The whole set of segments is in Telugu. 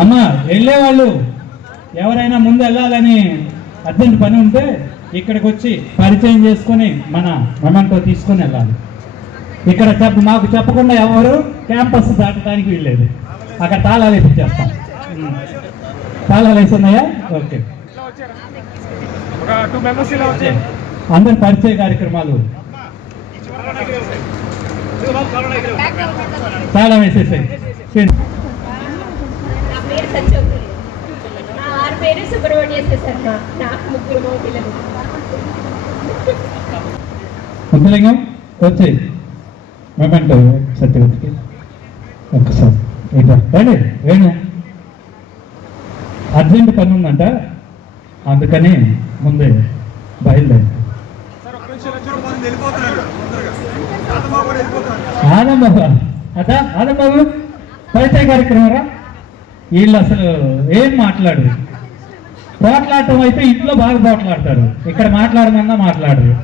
అమ్మా వెళ్ళేవాళ్ళు ఎవరైనా ముందు వెళ్ళాలని అర్జెంట్ పని ఉంటే ఇక్కడికి వచ్చి పరిచయం చేసుకొని మన మొమెంటో తీసుకొని వెళ్ళాలి. ఇక్కడ మాకు చెప్పకుండా ఎవరు క్యాంపస్ దాటడానికి వీల్లేదు. అక్కడ తాళాలు వేపించేస్తాం. తాళాలు వేస్తున్నాయా? ఓకే. అందరి పరిచయ కార్యక్రమాలు తాళం వేసేసాయి. ముద్దులింగం వచ్చి మొమెంటో సత్యవతికి ఒక్కసారి రండి. వేణు అర్జెంట్ పని ఉందంట, అందుకని ముందే బయలుదేరి. ఆనందబాబు అదా ఆనందబాబు పరిచయ కార్యక్రమరా? వీళ్ళు అసలు ఏం మాట్లాడరు. పోట్లాడటం అయితే ఇంట్లో బాగా పోట్లాడతారు, ఇక్కడ మాట్లాడమన్నా మాట్లాడరు.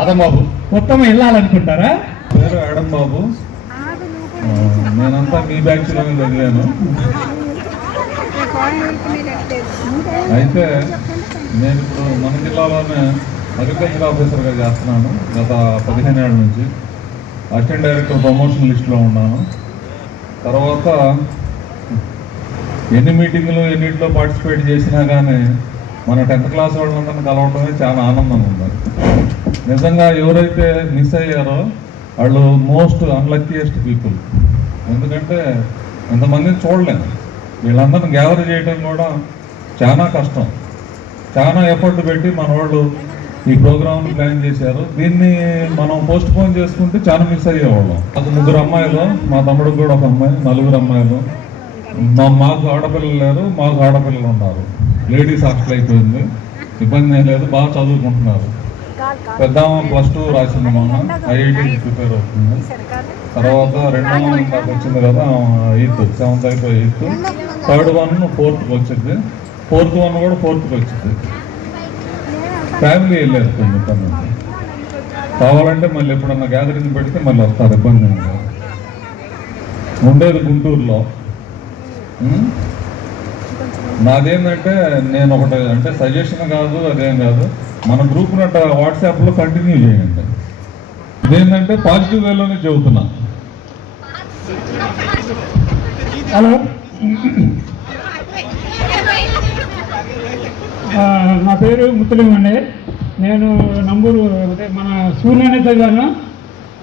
ఆదంబాబు మొత్తం వెళ్ళాలనుకుంటారా? పేరు ఆడంబాబు. నేనంతా మీ బ్యాచ్లోనే చదివాను. అయితే నేను ఇప్పుడు మన జిల్లాలోనే అగ్రికల్చర్ ఆఫీసర్గా చేస్తున్నాను. గత 15 ఏళ్ళ నుంచి అసిస్టెంట్ డైరెక్టర్ ప్రమోషన్ లిస్టులో ఉన్నాను. తర్వాత ఎన్ని మీటింగులు ఎన్నింటిలో పార్టిసిపేట్ చేసినా కానీ మన 10th క్లాస్ వాళ్ళందరినీ కలవటమే చాలా ఆనందంగా ఉంది. నిజంగా ఎవరైతే మిస్ అయ్యారో వాళ్ళు మోస్ట్ అన్లక్కీయెస్ట్ పీపుల్. ఎందుకంటే ఇంతమందిని చూడలేము. వీళ్ళందరిని గ్యాదర్ చేయడం కూడా చాలా కష్టం. చాలా ఎఫర్ట్ పెట్టి మన వాళ్ళు ఈ ప్రోగ్రామ్ని ప్లాన్ చేశారు. దీన్ని మనం పోస్ట్ పోన్ చేసుకుంటే చాలా మిస్ అయ్యేవాళ్ళం. నాకు 3 అమ్మాయిలు, మా తమ్ముడికి కూడా ఒక అమ్మాయి, 4 అమ్మాయిలు. మాకు ఆడపిల్లలు లేరు, మాకు ఆడపిల్లలు ఉన్నారు. లేడీస్ హాస్టల్ అయిపోయింది, ఇబ్బంది ఏం లేదు, బాగా చదువుకుంటున్నారు. పెద్ద +2 రాసింది, మొన్న IIT ప్రిపేర్ అవుతుంది. తర్వాత 2వ దాకా వచ్చింది కదా, 8th 7th అయిపోయి 8th. 3rd one 4th వచ్చింది, 4th one కూడా 4th వచ్చింది. ఫ్యామిలీ వెళ్ళారు కొన్ని పని. కావాలంటే మళ్ళీ ఎప్పుడన్నా గ్యాదరింగ్ పెడితే మళ్ళీ వస్తారు, ఇబ్బంది ఏం లేదు. ఉండేది గుంటూరులో. నాదేంటంటే నేను ఒకటి అంటే సజెషన్ కాదు, అదేం కాదు, మన గ్రూప్ వాట్సాప్లో కంటిన్యూ చేయండి. ఇదేంటంటే పాజిటివ్ వేలోనే చెబుతున్నా. హలో, నా పేరు ముత్తులింగం అండి. నేను నంబూరు అంటే మన స్కూల్లోనే చదివాను.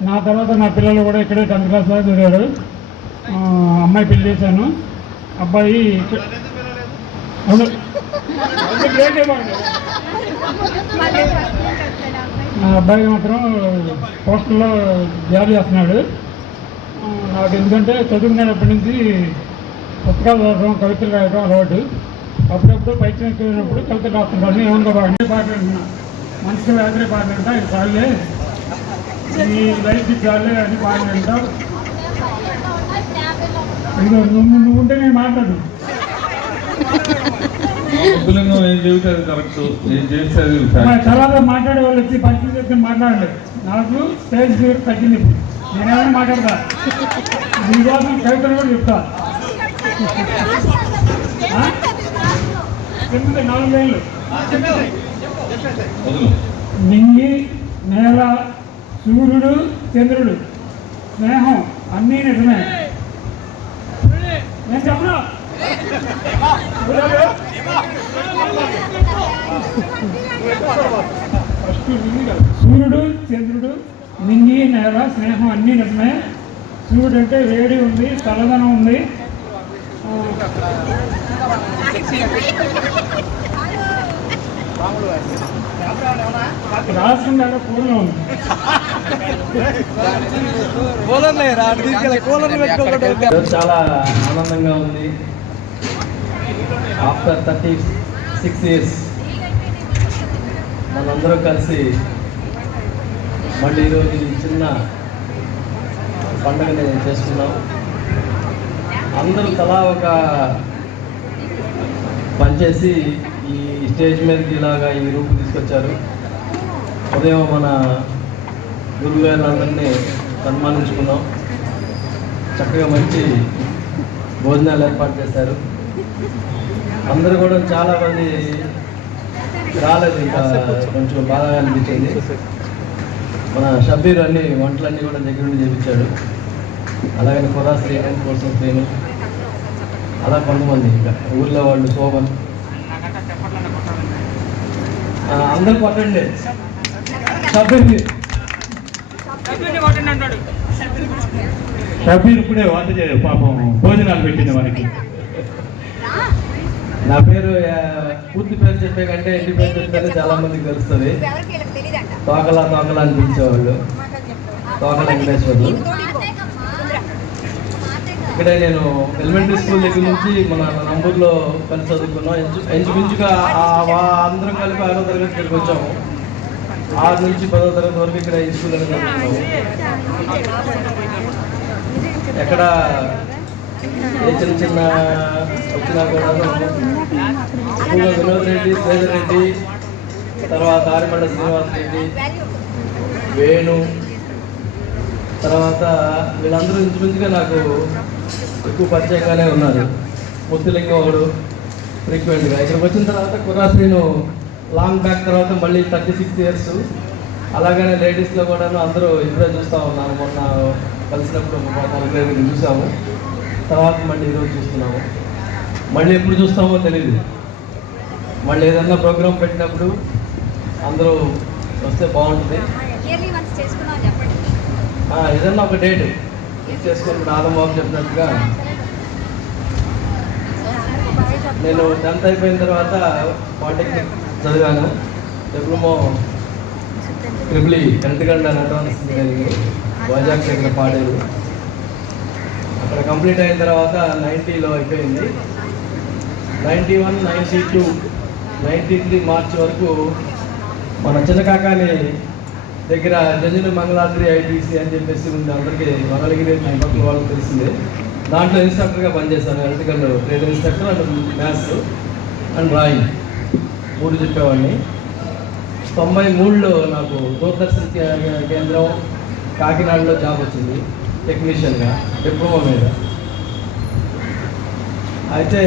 నా తర్వాత నా పిల్లలు కూడా ఇక్కడే 10th క్లాస్ దాకా చదివారు. అమ్మాయి పెళ్లి చేశాను. అబ్బాయి అబ్బాయి మాత్రం పోస్టల్లో జాబ్ చేస్తున్నాడు. నాకు ఎందుకంటే చదువుకునేటప్పటి నుంచి పుస్తకాలు చదవడం, కవితలు రాయడం అలవాటు. అప్పుడప్పుడు పైకి ఎక్కువైనప్పుడు కవితలు రాస్తుంటాను. ఏమన్నా బాగా పాట వింటున్నా, మనిషికి వేదరే పాట వింటా, ఇది చాలే, ఈ లైఫ్ చాలే అని పాట వింటా. ఇదిగో నువ్వు ఉంటే నేను మాట్లాడు. తర్వాత మాట్లాడే వాళ్ళు వచ్చి పరిస్థితి చెప్తే మాట్లాడండి. నాకు స్టేజ్ ఫియర్ తగ్గింది. నేనేమైనా మాట్లాడతా, దీనికోసం కవితలు కూడా చెప్తా. 4 ఏళ్ళు నింగి నేల సూర్యుడు చంద్రుడు స్నేహం అన్నీ నిజమే. నేను చెప్పనా? సూర్యుడు చంద్రుడు నింగి నేల స్నేహం అన్నీ నిజమే. సూర్యుడు అంటే వేడి ఉంది, చల్లదనం ఉంది. రాష్ట్రంలో పూర్ణం ఉంది. చాలా ఆనందంగా ఉంది. ఆఫ్టర్ 36 years మనందరూ కలిసి మళ్ళీ ఈరోజు ఈ చిన్న పండుగని చేసుకున్నాం. అందరూ తలా ఒక పనిచేసి ఈ స్టేజ్ మీదకి ఇలాగా ఈ రూపు తీసుకొచ్చారు. ఉదయం మన గురువు గారిని అందరినీ సన్మానించుకున్నాం. చక్కగా మంచి భోజనాలు ఏర్పాటు చేశారు. అందరూ కూడా చాలామంది రాలేదు, ఇంకా కొంచెం బాధగా అనిపించింది. మన షబ్బీర్ అన్ని వంటలన్నీ కూడా దగ్గర నుండి చేయించాడు. అలాగని కుర్రా శ్రీను, కోసం శ్రీను, అలా కొంతమంది ఇంకా ఊర్లో వాళ్ళు, శోభన్, అందరు కొట్టండి. షబీర్ ఇప్పుడే వంట పాపం భోజనాలు పెట్టింది మనకి. నా పేరు పూర్తి పేరు చెప్పే కంటే ఇంటి పేరు చెప్తే చాలా మందికి తెలుస్తుంది. తోకలా అని పిలిచేవాళ్ళు, తోకల వెంకటేశ్వర్లు. ఇక్కడే నేను ఎలిమెంటరీ స్కూల్ దగ్గర నుంచి మన నంబూరులో కలిసి చదువుకున్నాం. ఇంచుమించుగా అందరం కలిపి 6వ తరగతి ఇక్కడికి వచ్చాము. 6 నుంచి 10వ తరగతి వరకు ఇక్కడ ఈ స్కూల్ అనేది చదువుకున్నాము. ఎక్కడ ఏ చిన్న వచ్చినా కూడా స్కూల్లో వినోద్ రెడ్డి, శ్రీధర్ రెడ్డి, తర్వాత ఆరిమండ శ్రీనివాస్ రెడ్డి, వేణు, తర్వాత వీళ్ళందరూ ఇంచుమించుగా నాకు ఎక్కువ పరిచయంగానే ఉన్నారు. ముత్తులింగం ఒకడు ఫ్రీక్వెంట్గా. ఇక్కడికి వచ్చిన తర్వాత కుర్రాశ్రీను లాంగ్ బ్యాక్ తర్వాత మళ్ళీ 36 ఇయర్స్. అలాగనే లేడీస్లో కూడా అందరూ ఇప్పుడే చూస్తూ ఉన్నాను. మొన్న కలిసినప్పుడు 4 చూసాము, తర్వాత మళ్ళీ ఈరోజు చూస్తున్నాము. మళ్ళీ ఎప్పుడు చూస్తామో తెలియదు. మళ్ళీ ఏదన్నా ప్రోగ్రాం పెట్టినప్పుడు అందరూ వస్తే బాగుంటుంది. ఏదన్నా ఒక డేట్ చేసుకున్నప్పుడు ఆదమబాబు చెప్పినట్టుగా నేను 10th అయిపోయిన తర్వాత పాలిటెక్నిక్ చదివాను. Diploma triple E electrical and electronics engineering Vizag దగ్గర పాడేరు. అక్కడ కంప్లీట్ అయిన తర్వాత 90లో అయిపోయింది. 91, 92, 93 మార్చి వరకు మన చిన్న కాకాని దగ్గర జంజన మంగళాద్రి ఐటీసీ అని చెప్పేసి ఉంది. అందరికీ మంగళగిరి పక్కన వాళ్ళకి తెలిసిందే. దాంట్లో ఇన్స్ట్రక్టర్గా పనిచేశాను. Electrical trade instructor and maths and drawing 3 చెప్పేవాడిని. 93లో నాకు దూరదర్శన్ కేంద్రం కాకినాడలో జాబ్ వచ్చింది టెక్నీషియన్గా, డిప్లొమా మీద. అయితే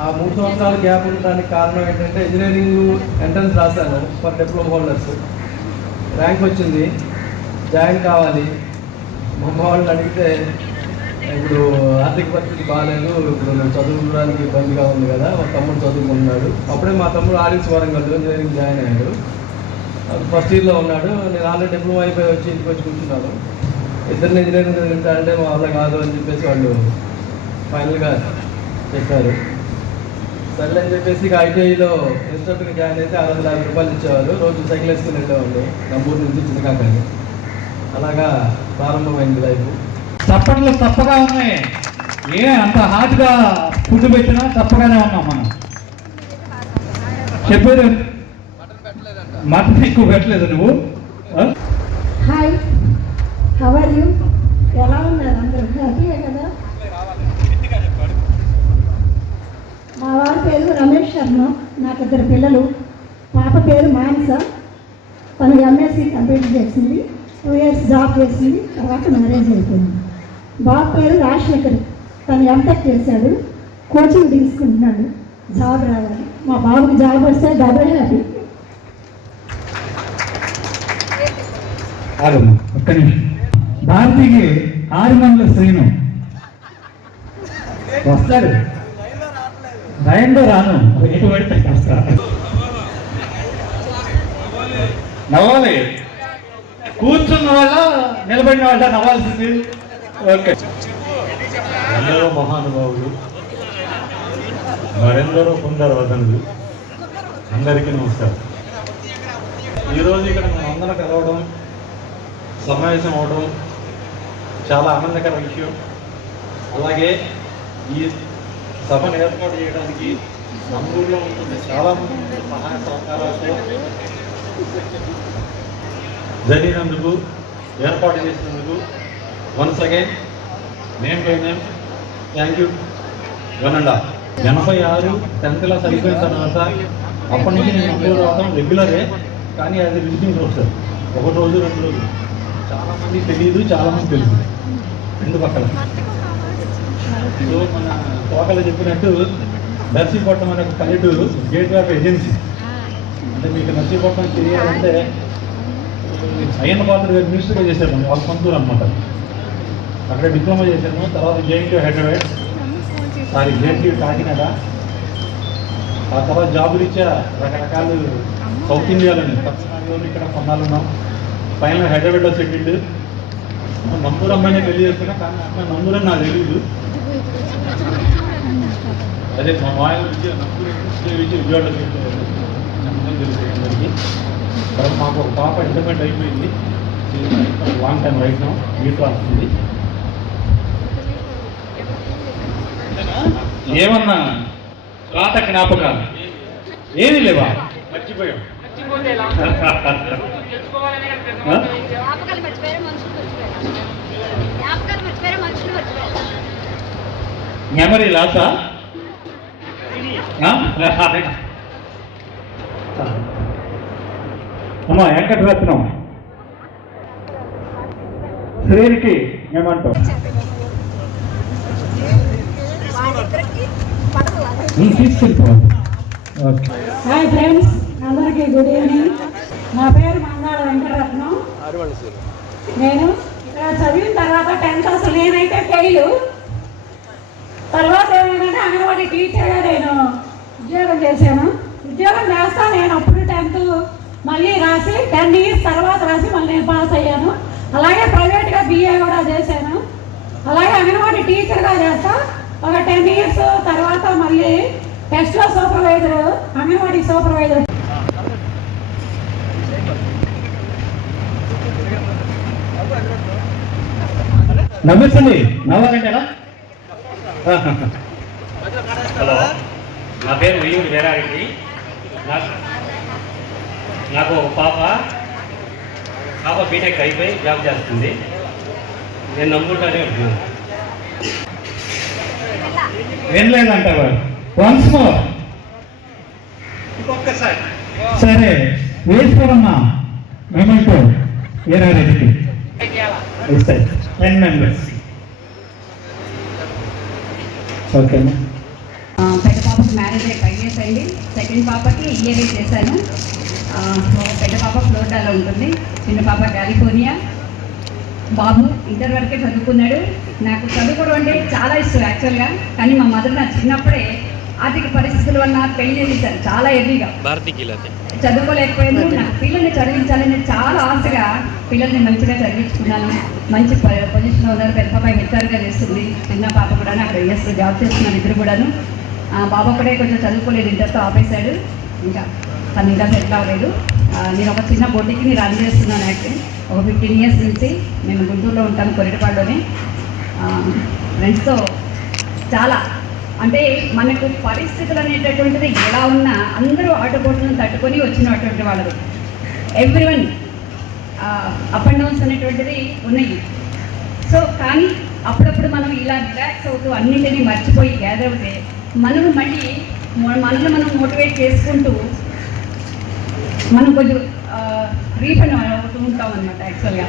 ఆ 3 సంవత్సరాల గ్యాప్ ఉండడానికి కారణం ఏంటంటే ఇంజనీరింగ్ ఎంట్రన్స్ రాశాను ఫర్ డిప్లొమా హోల్డర్స్. ర్యాంక్ వచ్చింది, జాయిన్ కావాలి. మా అమ్మ వాళ్ళని అడిగితే ఇప్పుడు ఆర్థిక పరిస్థితి బాగాలేదు, ఇప్పుడు చదువుకోవడానికి ఇబ్బందిగా ఉంది కదా, మా తమ్ముడు చదువుకుంటున్నాడు. అప్పుడే మా తమ్ముడు ఆర్ఎస్ వరంగల్లో ఇంజనీరింగ్ జాయిన్ అయ్యాడు. ఫస్ట్ ఇయర్లో ఉన్నాడు. నేను ఆల్రెడీ డిప్లొమా అయిపోయి వచ్చి ఇంటికి వచ్చి కూర్చున్నాను. ఇద్దరిని ఇంజనీరింగ్ చదివించాలంటే మా వల్ల కాదు అని చెప్పేసి వాళ్ళు ఫైనల్గా చెప్పారు. సర్లే అని చెప్పేసి ఇక ఐటీఐలో ఇన్స్ట్రక్టర్గా జాయిన్ అయితే 650 రూపాయలు ఇచ్చేవాళ్ళు. రోజు సైకిల్ వేసుకుని వెళ్ళేవాళ్ళు నంబూరు నుంచి చిన్నకాకని. అలాగా ప్రారంభమైంది లైఫ్. చప్పట్లు తప్పగా ఉన్నాయి. అంత హాట్గా ఫుడ్ పెట్టినా తప్పగానే ఉన్నాం మనం. చెప్పారు మటన్ ఎక్కువ పెట్టలేదు నువ్వు. Hi, how are you? ఎలా ఉన్నారు అందరూ? హ్యాపీయే కదా? మా వారి పేరు రమేష్ శర్మ. నాకు 2 పిల్లలు. పాప పేరు మానస. తను ఎంఎస్సీ కంప్లీట్ చేసింది. 2 ఇయర్స్ జాబ్ చేసింది. తర్వాత మ్యారేజ్ అయిపోయింది. బాబు పేరు రాజశేఖర్. తను ఎంటెక్ చేశాడు. కోచింగ్ తీసుకుంటున్నాడు. జాబ్ రావాలి. మా బాబుకి జాబ్ వస్తే డబుల్ హ్యాపీ. ఒక్క నిమిషం. భారతికి ఆరిమండల శ్రీను వస్తాడు. భయంలో రాను, ఎటు పడితే వస్తా. నవ్వాలి. కూర్చున్న వాళ్ళ నిలబడిన వాళ్ళ నవ్వాల్సింది. ఓకే. ఎందరో మహానుభావులు, మరెందరో పుందరవదనులు, అందరికీ నమస్కారం. ఈరోజు ఇక్కడ మనం అందరం కలవడం, సమావేశం అవడం చాలా ఆనందకర విషయం. అలాగే ఈ సభను ఏర్పాటు చేయడానికి నంబూరులో ఉంటుంది చాలామంది సహాయ సహకారాలతో జరిగినందుకు, ఏర్పాటు చేసినందుకు once again name by name thank you. 86 10th class అయిపోయిన తర్వాత అప్పటి నుంచి నేను నంబూరు రావడం రెగ్యులరే. కానీ అది విజిటింగ్ వస్తుంది, 1 రోజు 2 రోజులు. చాలామంది తెలియదు, చాలామంది తెలుసు. రెండు పక్కల సో మన తోకలు చెప్పినట్టు నర్సీపట్నం అనే ఒక పల్లెటూరు గేట్ ఆఫ్ ఏజెన్సీ. అంటే మీకు నర్సీపట్నం తెలియాలంటే అయ్యన్న పాత్ర గారు మినిస్టర్గా చేశారు, వాళ్ళ సొంతూరు అనమాట. అక్కడ డిప్లొమా చేశాను. తర్వాత జేఎన్టీ హైదరాబాద్, జేఎన్టీ కాకినాడ. ఆ తర్వాత జాబులు ఇచ్చా రకరకాలు సౌత్ ఇండియాలోని తమిళనాడులోని ఇక్కడ కొన్నాళ్ళు ఉన్నాం. ఫైనల్ హైదరాబాద్లో సెటిల్డ్. నంబూరు అమ్మాయిని పెళ్లి చేసుకున్నా, కానీ అమ్మాయి నంబూరు అని నాకు తెలియదు. అదే మా మాయ నంబూరు విజయవాడలో తెలుసు. తర్వాత మాకు ఒక పాప ఇంటర్మీడియట్ అయిపోయింది, long time right now meet వస్తుంది. ఏమన్నా రాత జ్ఞాపకాలు ఏమి లేవా? మర్చిపోయాం. మెమరీ లాసా? అమ్మా వెంకటరత్నం శ్రేణికి ఏమంటావు? తీసుకెళ్ళిపోవాలి. ఓకే. హాయ్ ఫ్రెండ్స్, అందరికీ గుడ్ ఈవినింగ్. నా పేరు మంగాళ వెంకటరత్నం. నేను ఇక్కడ చదివిన తర్వాత 10th అసలు నేనైతే ఫెయిల్. తర్వాత ఏమైందంటే అంగన్వాడీ టీచర్గా నేను ఉద్యోగం చేశాను. ఉద్యోగం చేస్తా నేను అప్పుడు 10th మళ్ళీ రాసి 10 years తర్వాత రాసి మళ్ళీ నేను పాస్ అయ్యాను. అలాగే ప్రైవేట్గా BA కూడా చేశాను. అలాగే అంగన్వాడీ టీచర్గా చేస్తా. ఒక 10 years తర్వాత మళ్ళీ టెస్ట్లో సూపర్వైజర్, అంగన్వాడీ సూపర్వైజర్. నవ్విస్తుంది, నవ్వాలంటారా? హలో, నా పేరు వెయ్యూరు వీరారెడ్డి. నాకు ఒక పాప బీటెక్ అయిపోయి జాబ్ చేస్తుంది. నేను నంబూరులోనే ఉంటున్నాను. ఏం లేదంటావా? Once more. ఇంకొకసారి సరే, వేసుకోరమ్మా. ఏమంటూ వీరారెడ్డికి ఇస్తాయి 10 members. ఓకేనా? పెద్ద పాపకి మ్యారేజ్ అయ్యి 5 years అయింది. సెకండ్ పాపకి EAD చేశాను. పెద్ద పాప ఫ్లోరిడాలో ఉంటుంది, చిన్న పాప కాలిఫోర్నియా. బాబు ఇంటర్ వరకే చదువుకున్నాడు. నాకు చదువుకోవడం అంటే చాలా ఇష్టం యాక్చువల్గా, కానీ మా మదర్ నా చిన్నప్పుడే ఆర్థిక పరిస్థితుల వల్ల పెళ్లి చేశారు చాలా ఎర్లీగా. చదువుకోలేకపోయాను. నాకు పిల్లల్ని చదివించాలని చాలా ఆశగా పిల్లల్ని మంచిగా చదివించుకున్నాను. మంచి పొజిషన్లో ఉన్నారు. పెద్ద పాప హెచ్ఆర్గా చేస్తుంది, చిన్న పాప కూడా అక్కడ US జాబ్ చేస్తున్నారు, ఇద్దరు కూడాను. బాబు కూడా కొంచెం చదువుకోలేదు, ఇంటర్తో ఆపేశాడు. ఇంకా తను ఇంకా సెటిల్ అవ్వలేదు. నేను ఒక చిన్న బొటిక్ని రన్ చేస్తున్నాను. యాక్చువల్లీ ఒక 15 years నుంచి నేను గుంటూరులో ఉంటాను, కొరిటపాడులోనే. ఫ్రెండ్స్తో చాలా అంటే మనకు పరిస్థితులు అనేటటువంటిది ఎలా ఉన్నా అందరూ ఆటోపోట్లను తట్టుకొని వచ్చినటువంటి వాళ్ళది. ఎవ్రీవన్ అప్ అండ్ డౌన్స్ అనేటువంటిది ఉన్నాయి. సో కానీ అప్పుడప్పుడు మనం ఇలా రిలాక్స్ అవుతూ అన్నింటినీ మర్చిపోయి గ్యాదర్ అవుతే మనము మళ్ళీ మనల్ని మనం మోటివేట్ చేసుకుంటూ మనం కొంచెం రీఫండ్ అవుతూ ఉంటాం అనమాట. యాక్చువల్గా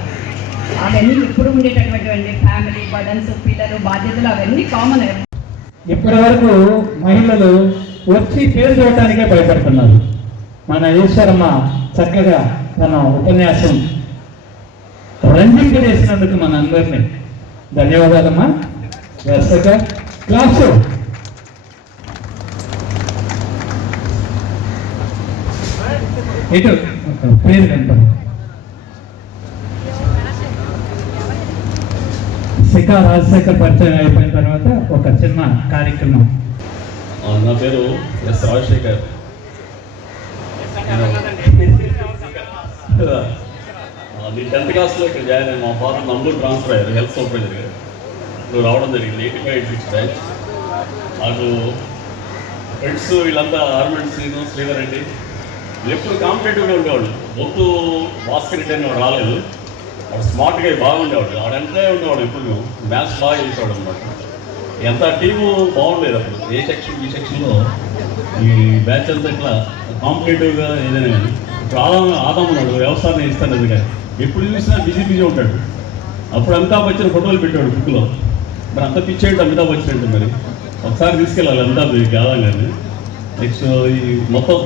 అవన్నీ ఎప్పుడు ఉండేటటువంటి ఫ్యామిలీ బర్డన్స్, పిల్లలు, బాధ్యతలు అవన్నీ కామన్. ఇప్పటి వరకు మహిళలు వచ్చి పేరు చూడటానికే భయపడుతున్నారు. మన ఈశ్వరమ్మ చక్కగా తన ఉపన్యాసం రంజింప చేసినందుకు మన అందరినీ ధన్యవాదాలమ్మా. వరుసగా క్లాసు ఇటు పేరు కనపడు. శిఖా రాజశేఖర్ పరిచయం అయిపోయిన తర్వాత ఒక చిన్న కార్యక్రమం. నా పేరు ఎస్ రాజశేఖర్. నేను 10th క్లాస్లో ఇక్కడ జాయిన్ అయ్యాను. మా ఫాదర్ నంబూరు ట్రాన్స్ఫర్ అయ్యారు హెల్త్ సూపర్వైజర్గా. ఇప్పుడు రావడం జరిగింది 8586 బ్రాంచ్. నాకు ఫ్రెండ్స్ వీళ్ళంతా ఆర్మెంట్ శ్రీధర్ అండి. ఎప్పుడు కాంపిటేటివ్గా ఉండేవాళ్ళు. బొత్తు భాస్కర్ రెడ్డి అని వాడు రాలేదు. వాడు స్మార్ట్గా బాగుండేవాడు. వాడంటే ఉండేవాడు. ఎప్పుడు మ్యాథ్స్ బాగా చేసేవాడు అనమాట. ఎంత టీము బాగుండేది అప్పుడు. ఏ సెక్షన్ బి సెక్షన్లో ఈ బ్యాచ్ అంతా ఇట్లా కాంపిటేటివ్గా ఏదైనా కానీ. ఇప్పుడు ఆదాం ఉన్నాడు వ్యవసాయం ఇస్తాను. కానీ ఎప్పుడు చూసినా బిజీ ఉంటాడు. అప్పుడు అమితాబ్ బచ్చన్ ఫోటోలు పెట్టాడు బుక్లో. మరి అంత పిచ్చేయండి అమితాబ్ బచ్చన్ అంటే మరి ఒకసారి తీసుకెళ్ళాలి అమితాబ్ కాదా కానీ. నెక్స్ట్ ఈ మొత్తం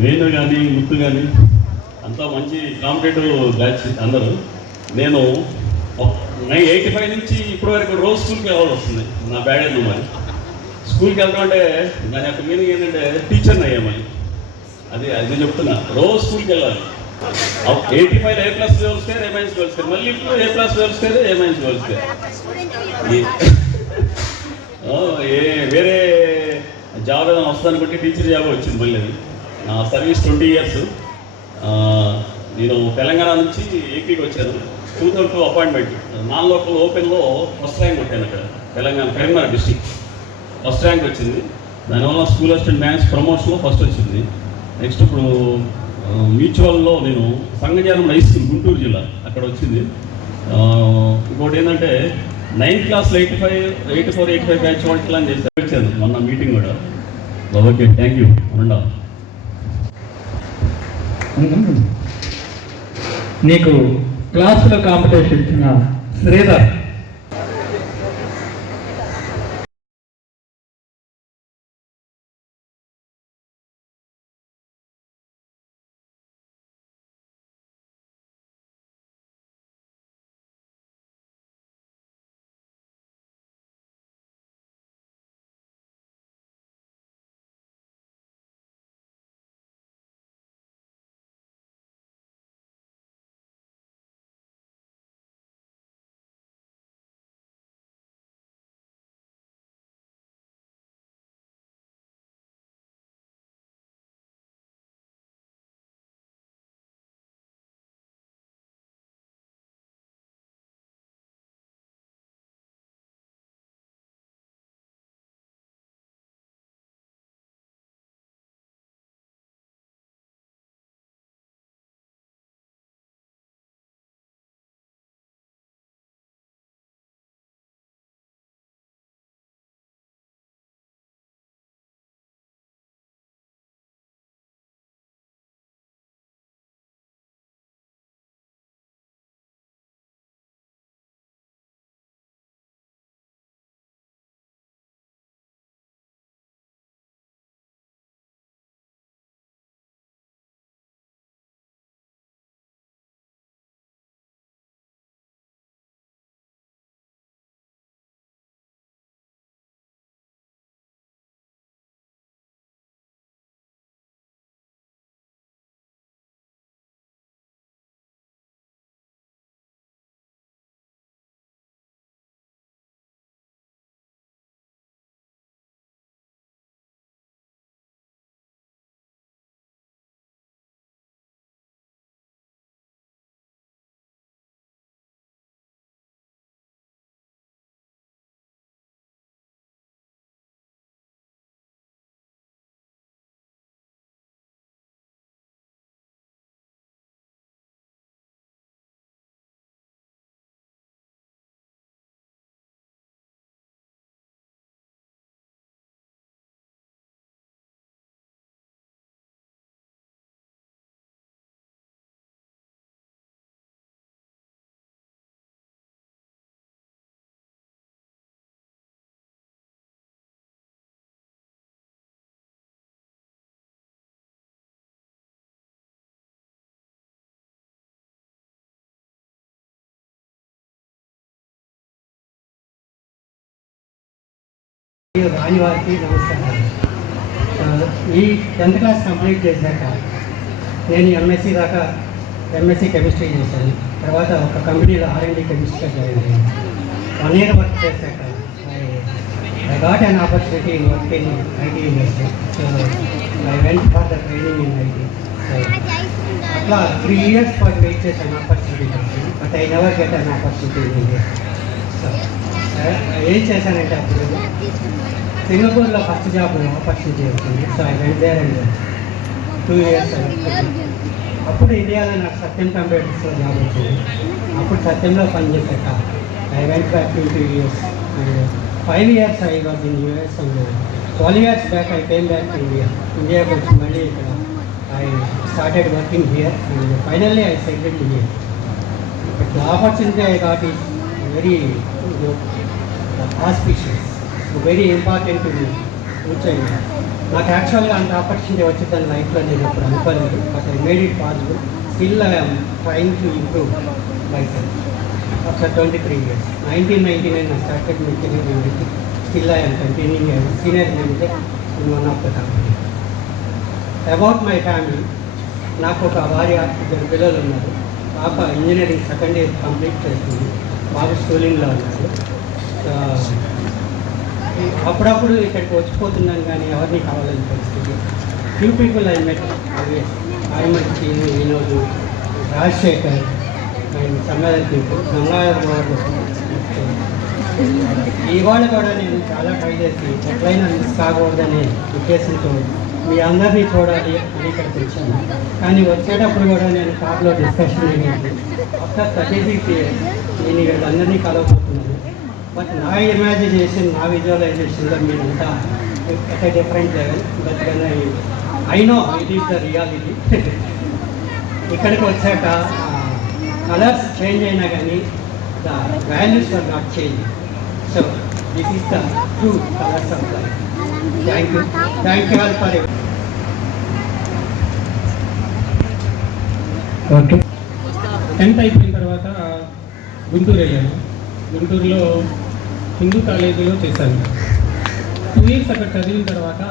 వేణు కానీ ముత్తు కానీ అంతా మంచి కాంపిటేటివ్ బ్యాచ్ అందరూ. నేను 85 నుంచి ఇప్పటి వరకు రోజు స్కూల్కి వెళ్ళాల్సి వస్తుంది. నా బ్యాడ్ ఎందుకు మరి స్కూల్కి వెళ్ళడం అంటే దాని యొక్క మీనింగ్ ఏంటంటే టీచర్ని అయ్యామని. అది చెప్తున్నా, రోజు స్కూల్కి వెళ్ళాలి. 85 A+ girls square, A- girls square, మళ్ళీ ఇప్పుడు A+ girls square, A- girls square. వేరే జాబ్ ఏదైనా వస్తుందనుకుంటే టీచర్ జాబ్ వచ్చింది మళ్ళీ. అది నా సర్వీస్ 20 years. నేను తెలంగాణ నుంచి ఏపీకి వచ్చాను. 2002 అపాయింట్మెంట్. నాన్ లోకల్ ఓపెన్లో ఫస్ట్ ర్యాంక్ కొట్టాను అక్కడ Telangana Karimnagar district first rank వచ్చింది. దానివల్ల స్కూల్ అసిస్టెంట్ మ్యాథ్స్ ప్రమోషన్లో ఫస్ట్ వచ్చింది. నెక్స్ట్ ఇప్పుడు మ్యూచువల్లో నేను సంగజానం హై స్కూల్ గుంటూరు జిల్లా అక్కడ వచ్చింది. ఇంకోటి ఏంటంటే 9th క్లాస్లో 84, 85 బ్యాచ్ వాళ్ళకి ప్లాన్ చేసి వచ్చాను మొన్న మీటింగ్ కూడా. Okay, thank you. ఉండా నీకు క్లాసులో కాంపిటీషన్ ఇచ్చిన శ్రీధర్. రాని వారికి నమస్కారం. ఈ 10th క్లాస్ కంప్లీట్ చేశాక నేను ఎంఎస్సీ కెమిస్ట్రీ చేశాను. తర్వాత ఒక కంపెనీలో R&D కెమిస్ట్రీగా జాయిన్ అయ్యాను. 1 year వర్క్ చేశాక I got an opportunity in working in IT industry. So I went for the training in IT. So అట్లా 3 years పాటు వెయిట్ చేశాను ఆపర్చునిటీ కోసం. But I never get an opportunity in India. So ఏం చేశానంటే అప్పుడు సింగపూర్లో ఫస్ట్ జాబ్ ఆపర్చునిటీ వచ్చింది. So I went there and 2 years అప్పుడు ఇండియాలో నాకు సత్యం కంప్యూటర్స్లో జాబ్ వచ్చింది. అప్పుడు సత్యంలో పనిచేశాక I went back to US and 5 years I was in US and 12 years back I came back to India. ఇండియాకి వచ్చి మళ్ళీ ఇక్కడ I started working here and finally I settled here. But the opportunity I got is very auspicious, so very important to me. నాకు యాక్చువల్గా అంత ఆపర్చునిటీ వచ్చిందని లైఫ్లో నేను అప్పుడు అనుకోలేదు, but I made it possible. Still I'm trying to improve my self after 23 years. 1999 I started my career in IT. Still I am continuing as senior manager in one of the company. About my family, నాకు ఒక భార్య, 2 పిల్లలు ఉన్నారు. పాప ఇంజనీరింగ్ సెకండ్ ఇయర్ కంప్లీట్ చేస్తుంది, బాబు స్కూలింగ్లో ఉన్నారు. అప్పుడప్పుడు ఇక్కడికి వచ్చిపోతున్నాను కానీ ఎవరిని కావాలని పరిస్థితి. Few people I met always, Armanchi, Vinod, Rajasekhar and Sangadhar people. Sangadhar ఇవాళ కూడా నేను చాలా ట్రై చేసి ఎట్లయినా మిస్ కాకూడదనే ఉద్దేశంతో మీ అందరినీ చూడాలి అని ఇక్కడికి వచ్చాను. కానీ వచ్చేటప్పుడు కూడా నేను కార్లో డిస్కషన్ అయ్యింది. ఆఫ్టర్ 36 years నేను వీళ్ళందరినీ కలవబోతున్నాను. బట్ నా ఇమాజినేషన్, నా విజువలైజేషన్లో మీరంతా at a different level. But I know it is the reality. ఇక్కడికి వచ్చాక కలర్స్ చేంజ్ అయినా కానీ the values are not change. So this is the true colours of life. Thank you all forever. Okay, 10th అయిపోయిన తర్వాత గుంటూరు వెళ్ళాను. గుంటూరులో హిందూ కాలేజీలో చేశాను. 2 years అక్కడ చదివిన తర్వాత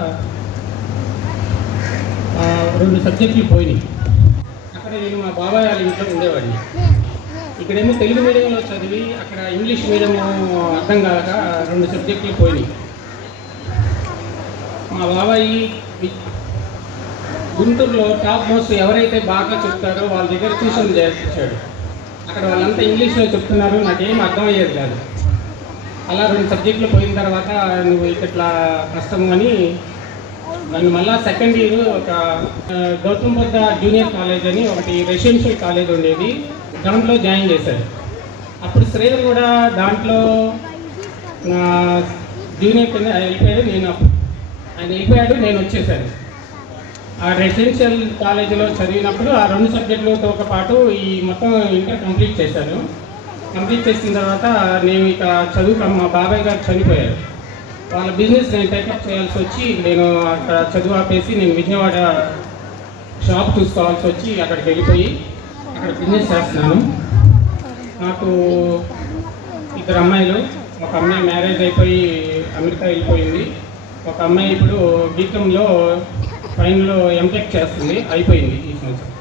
2 సబ్జెక్టులు పోయినాయి. అక్కడ నేను మా బాబాయ్ వాళ్ళ ఇంట్లో ఉండేవాడిని. ఇక్కడేమో తెలుగు మీడియంలో చదివి అక్కడ ఇంగ్లీష్ మీడియం అర్థం కాక 2 సబ్జెక్టులు పోయినాయి. మా బాబాయి గుంటూరులో టాప్ మోస్ట్ ఎవరైతే బాగా చెప్తారో వాళ్ళ దగ్గర ట్యూషన్ చేర్పించాడు. అక్కడ వాళ్ళంతా ఇంగ్లీష్లో చెప్తున్నారు, నాకేం అర్థమయ్యేది కాదు. అలా 2 సబ్జెక్టులు పోయిన తర్వాత నువ్వు ఇట్లా కష్టము అని నన్ను మళ్ళీ సెకండ్ ఇయర్ ఒక గౌతమ్ బుద్ధ జూనియర్ కాలేజ్ అని ఒకటి రెసిడెన్షియల్ కాలేజ్ ఉండేది, దాంట్లో జాయిన్ చేశారు. అప్పుడు శ్రీధర్ కూడా దాంట్లో నా జూనియర్ కింద వెళ్ళిపోయాడు. ఆయన వెళ్ళిపోయాడు, నేను వచ్చేసాను. ఆ రెసిడెన్షియల్ కాలేజీలో చదివినప్పుడు ఆ 2 సబ్జెక్టులతో పాటు ఈ మొత్తం ఇంటర్ కంప్లీట్ చేశాను. కంప్లీట్ చేసిన తర్వాత నేను ఇక చదువు, మా బాబాయ్ గారు చనిపోయారు. వాళ్ళ బిజినెస్ నేను టేకప్ చేయాల్సి వచ్చి నేను అక్కడ చదువు ఆపేసి నేను విజయవాడ షాప్ చూసుకోవాల్సి వచ్చి అక్కడికి వెళ్ళిపోయి అక్కడ బిజినెస్ చేస్తున్నాను. నాకు 2 అమ్మాయిలు, ఒక అమ్మాయి మ్యారేజ్ అయిపోయి అమెరికా వెళ్ళిపోయింది. ఒక అమ్మాయి ఇప్పుడు బీకాంలో ఫైనల్లో ఎంటెక్ చేస్తుంది, అయిపోయింది ఈ సంవత్సరం.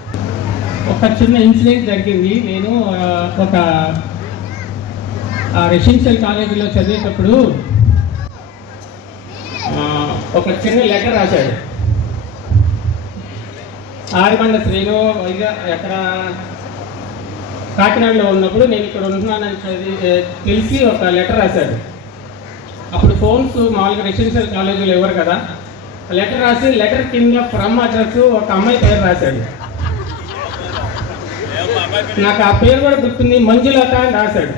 ఒక చిన్న ఇన్సిడెంట్ జరిగింది. నేను ఒక రెసిడెన్షియల్ కాలేజీలో చదివేటప్పుడు ఒక చిన్న లెటర్ రాశాడు. ఆరిబండ శ్రీను ఎక్కడ కాకినాడలో ఉన్నప్పుడు నేను ఇక్కడ ఉంటున్నానని తెలిసి ఒక లెటర్ రాశాడు. అప్పుడు ఫోన్స్ మామూలుగా రెసిడెన్షియల్ కాలేజీలో ఇవ్వరు కదా. లెటర్ రాసి లెటర్ కింద ఫ్రమ్ అడ్రస్ ఒక అమ్మాయి పేరు రాశాడు. నాకు ఆ పేరు కూడా గుర్తుంది, మంజులత అని రాశాడు.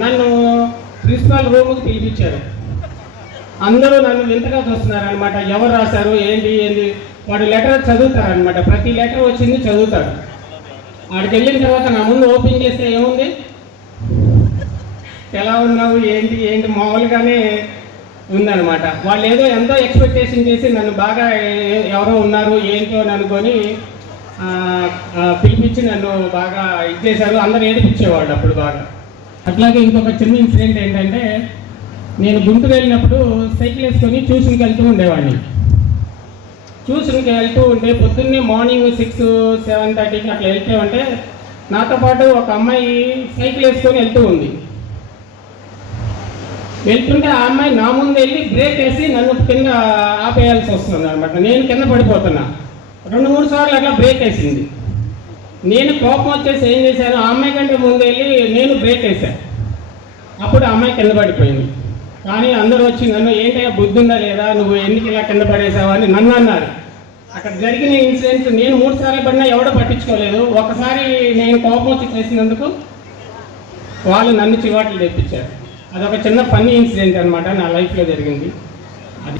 నన్ను ప్రిన్సిపాల్ రూమ్కి పిలిపించారు. అందరూ నన్ను వింతగా చూస్తున్నారు అనమాట. ఎవరు రాశారు, ఏంటి వాడు లెటర్ చదువుతారనమాట. ప్రతి లెటర్ వచ్చింది చదువుతాడు. వాడికి వెళ్ళిన తర్వాత నా ముందు ఓపెన్ చేస్తే ఏముంది, ఎలా ఉన్నావు, ఏంటి మామూలుగానే ఉందన్నమాట. వాళ్ళు ఏదో ఎంతో ఎక్స్పెక్టేషన్ చేసి నన్ను బాగా ఎవరో ఉన్నారు ఏంటో అని అనుకొని పిలిపించి నన్ను బాగా ఇచ్చేశారు. అందరూ ఏడిపించేవాళ్ళు అప్పుడు బాగా. అట్లాగే ఇంకొక చిన్న ఇన్సిడెంట్ ఏంటంటే, నేను గుంటూరు వెళ్ళినప్పుడు సైకిల్ వేసుకొని ట్యూషన్కి వెళ్తూ ఉండేవాడిని. ట్యూషన్కి వెళ్తూ ఉంటే పొద్దున్నే మార్నింగ్ 6, 7:30కి అట్లా వెళ్తే ఉంటే నాతో పాటు ఒక అమ్మాయి సైకిల్ వేసుకొని వెళ్తూ ఉంది. వెళ్తుంటే ఆ అమ్మాయి నా ముందు వెళ్ళి బ్రేక్ వేసి నన్ను కింద ఆపేయాల్సి వస్తుంది అనమాట. నేను కింద పడిపోతున్నా. 2-3 సార్లు అట్లా బ్రేక్ వేసింది. నేను కోపం వచ్చేసి ఏం చేశాను, ఆ అమ్మాయి కంటే ముందు వెళ్ళి నేను బ్రేక్ వేసాను. అప్పుడు ఆ అమ్మాయి కింద పడిపోయింది. కానీ అందరూ వచ్చి నన్ను ఏంటంటే బుద్ధి ఉందా లేదా, నువ్వు ఎందుకు ఇలా కింద పడేసావా అని నన్ను అన్నారు. అక్కడ జరిగిన ఇన్సిడెంట్ నేను 3 సార్లు పడినా ఎవడో పట్టించుకోలేదు. ఒకసారి నేను కోపం వచ్చి చేసినందుకు వాళ్ళు నన్ను చివాట్లు తెప్పించారు. అదొక చిన్న ఫన్నీ ఇన్సిడెంట్ అనమాట నా లైఫ్లో జరిగింది. అది